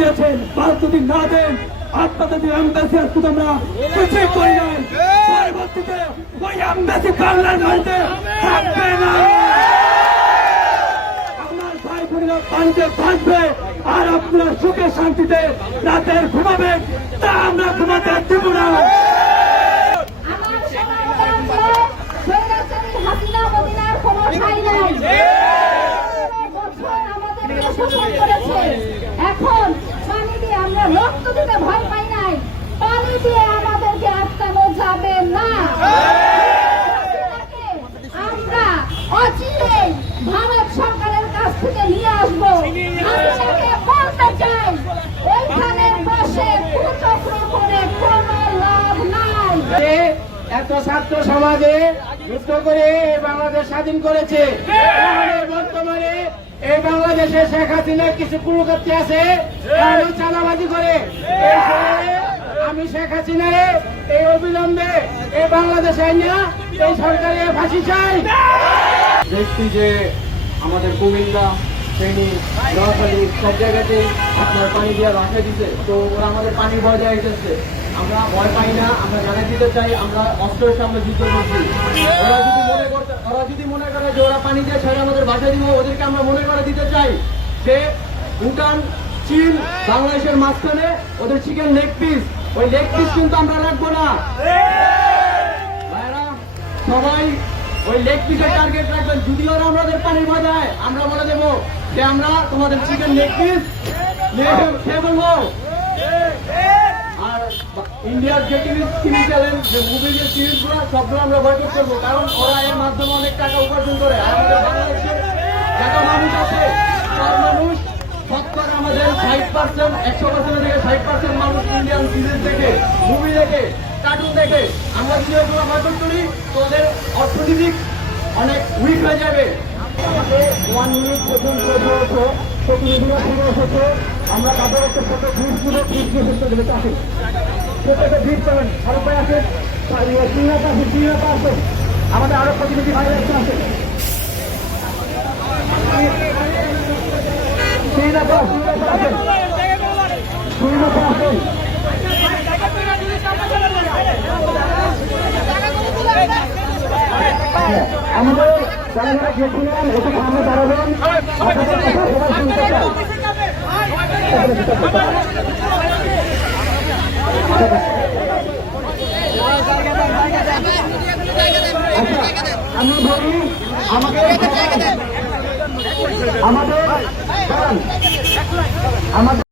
দিয়েছেন, 5 যদি না দেন আপনাদের যে এম্বাসি আজকে আমরা কিছুই করি নাই, পরবর্তীতে ওই এম্বাসি বাংলার মাটিতে থাকবে না। আমার ভাই বোনেরা পানিতে বাঁচবে আর আপনারা সুখে শান্তিতে রাতের ঘুমাবেন, তা আমরা ঘুমাতে দেব না। এখন পানি দিয়ে আমরা রক্ত দিতে ভয় পাই নাই, পানি দিয়ে আমাদেরকে আটকানো যাবে না। আমরা অচিরেই ভারত সরকারের কাছ থেকে নিয়ে আসবো। বলতে চাই ওইখানে বসে কুচক্র করে কোনো লাভ নাই। এত ছাত্র সমাজে যুদ্ধ করে বাংলাদেশ স্বাধীন করেছে, বর্তমানে এই বাংলাদেশে শেখ হাসিনা কিছু কুলকাত্তি আছে, চাঁদাবাজি করে। আমি শেখ হাসিনারে এই অবিলম্বে এই বাংলাদেশে না এই সরকারে ফাঁসি চাই। দেখছি যে আমাদের কুমিল্লা, ফেনী, নোয়াখালী সব জায়গাতে আপনার পানি দিয়ে রাখা দিতে, তো ওরা আমাদের পানি বজায় রেখেছে। আমরা ভয় পাই না, আমরা জানাই দিতে চাই আমরা অস্ত্রের সামনে যুদ্ধ করছি। ওরা যদি মনে করে যে ওরা পানি দিয়ে ছেড়ে আমাদের বাসায় দিব, ওদেরকে আমরা মনে করে দিতে চাই যে ভুটান, চীন, বাংলাদেশের মাঝখানে ওদের চিকেন লেগ পিস, ওই লেগ পিস কিন্তু আমরা রাখবো না। ভাইরা সবাই ওই লেগ পিসের টার্গেট রাখবেন। যদি ওরা আমাদের পানি বাজায়, আমরা বলে দেবো যে আমরা তোমাদের চিকেন লেগ পিস খেয়ে ফেলবো। আর ইন্ডিয়ার যে টিভি চ্যানেল, যে মুভি, যে সিরিজগুলো সবগুলো আমরা বয়কট করবো, কারণ ওরা এর মাধ্যমে অনেক টাকা উপার্জন করে। আর আমাদের বাংলাদেশের যত মানুষ আছে সব মানুষ শতকরা আমাদের 60%, 100% থেকে 60% মানুষ ইন্ডিয়ান সিরিজ দেখে, মুভি দেখে, কার্টুন দেখে। আমরা যদি ওগুলো বয়কট করি তো ওদের অর্থনৈতিক অনেক উইক হয়ে যাবে। 1 মিনিট পর্যন্ত প্রতিনিধিরা ফিরে এসেছে। আমরা তাদের একটা ছোট ব্রিজ দিলে আসেন, প্রত্যেকে ব্রিজ করেন, আরো পায়ে আসেন, আসেন। আমাদের আরো প্রতিনিধি ভাই একজন আসেন। আমাদের যারা যারা গিয়েছিলেন ওখানে সামনে দাঁড়াবেন, আমি বলি আমাদের